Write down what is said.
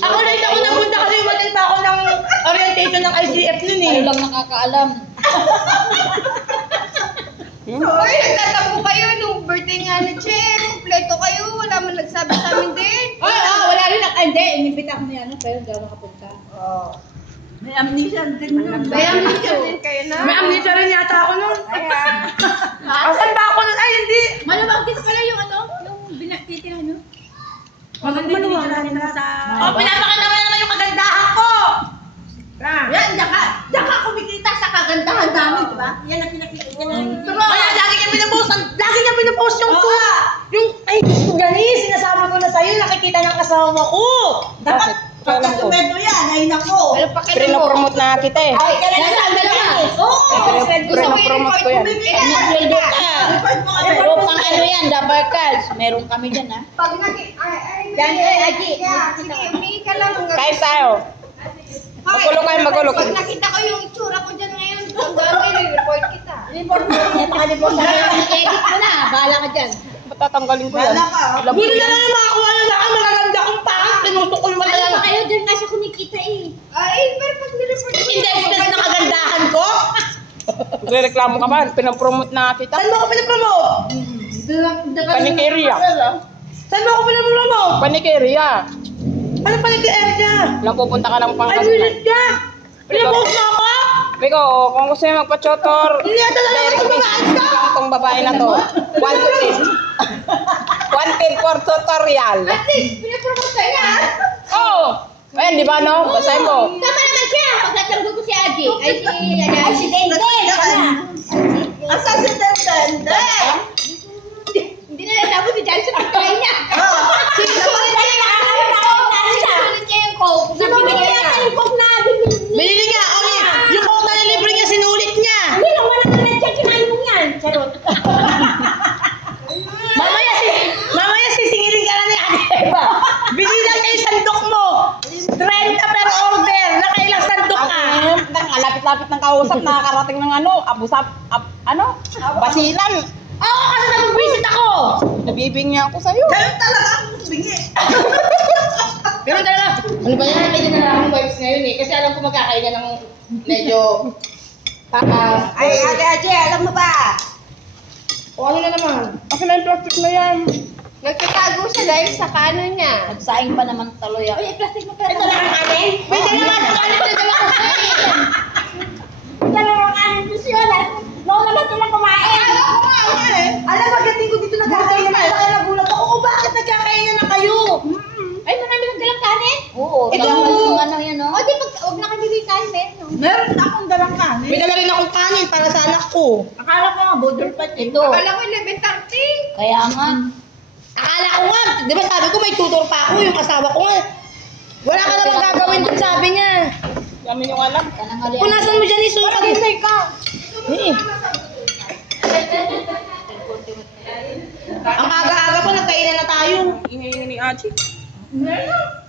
Ako rin ako napunta kasi umatin pa ako ng orientation ng ICF nun eh. Ano lang nakakaalam. Hoy, nagtatampo kayo nung birthday nga ni Che. Kompleto kayo. Wala man nagsabi sa amin din. Wala rin. Hindi, inibita ko niya, pero hindi ako nakapunta. May amnesia din nun. May amnesia din kayo na. May amnesia rin yata ako nun. Asan ba ako nun? Ay, hindi. Malawagin pala yung pinakitihan nyo. Maluwag natin sa... Oh, pinapakita naman yung kagandahan ko! Yan, diyan ka kumikita sa kagandahan namin, di ba? Yan ang pinakita niya. Kaya lagi niya pinupost yung ay, gani, sinasabi ko na sa'yo, nakikita ng kasama ko. Dapat, pagkasumento yan, ay nako. Ano pa kayo mo? Pinopromote na kita eh. Ay, kailangan dalawa. Oo. Pinopromote ko yan. Nagwildo ka. Pero pang ano yan, double cards. Meron kami dyan, ha? Pag nakita... Yan, Aji. Sige, umihi ka lang. Kain tayo. Magulo kayo, magulo. Pag nakita ko yung itsura ko dyan ngayon, ang gagawin, report kita. Report mo. Nakalipot na. Edit mo na. Bahala ka dyan. Tatanggalin ko yan. Buti na lang makakuha na ako, magaganda kong pangit, pinusukol mo na Ano lang. pa kayo? Dyan kasi kumikita eh. Ay, pero pag nireport ko... Hindi, express na kagandahan ko. Reklamo ka ba? Pinopromote na kita. Saan mo ako pinapromote? Panikeria. Saan mo ako pinapromote? Panikeria. Ano pala yung area? Lang pupunta ka ng Ay, Pangasinan. bilit ka! Pinapost mo ako? Biko, kung gusto niyo magpa-chotor, Hindi ata talaga direct ako message kumain ka! lang itong babae na to. Wanted. Wanted for tutorial. At least, pinapromote ka na. Oh! Ayan, di ba no? Basahin mo. Tama naman siya. Pagkatanggo ko si Aji. Ay, si Denden. Asa si Denden? Hindi na natapos si Jan sa pagkain niya. Sinulit niya yung nakakaroon ako. Sinulit niya yung coke. Sinulit niya yung coke na Binili niya ako niya! Yung coke na nilibre niya, sinulit niya! Hindi lang wala ka na-check. Kinain mo yan. Charot. Mamaya sisingilin ka na ni Ate Eva. Binilang niya yung sandok mo. 30 per order. Nakailang sandok ka. Lapit-lapit ng kausap, nakakarating ng basilan. Oo, kasi nag-visit ako. Nabibingyan ako sa'yo. Ganun talaga ang bingi. Ganun talaga. Ano ba yan? Kailan na lang akong vibes ngayon eh. Kasi alam ko magkakain ng medyo... Ay, Ate Aje, alam mo ba? O ano na naman? Akin na yung plastic na yan. Nagtatago siya dahil sa kano niya. Nagsaing pa naman tuloy ako. Ay, plastic mo pala. Ito lang ang kanin? May dalawa na kanin na dalawa ko Dalawang kanin gusto yun. Noon naman sila kumain. Alam ko nga eh. Alam, pagdating ko dito nagkakain na saka nagulat ako. Oo, bakit nagkakain na kayo? Ay, marami kang dalang kanin? Oo. Ito. Dalawang ano yan, no? O, di pag huwag na kayo bibili kanin, meron, no? Meron na akong dalang kanin. May dala rin akong kanin para sa anak ko. Akala ko nga, border pat eh. Ito. Akala ko 11:30. Kaya nga. Akala ko nga, di ba sabi ko may tutor pa ako, yung asawa ko nga. Wala ka namang gagawin dun, sabi niya. Kami yung alam. Punasan mo dyan, iso. Pag-intay ka. Ang aga-aga pa, nagkainan na tayo. Ingay ni Aji. Meron.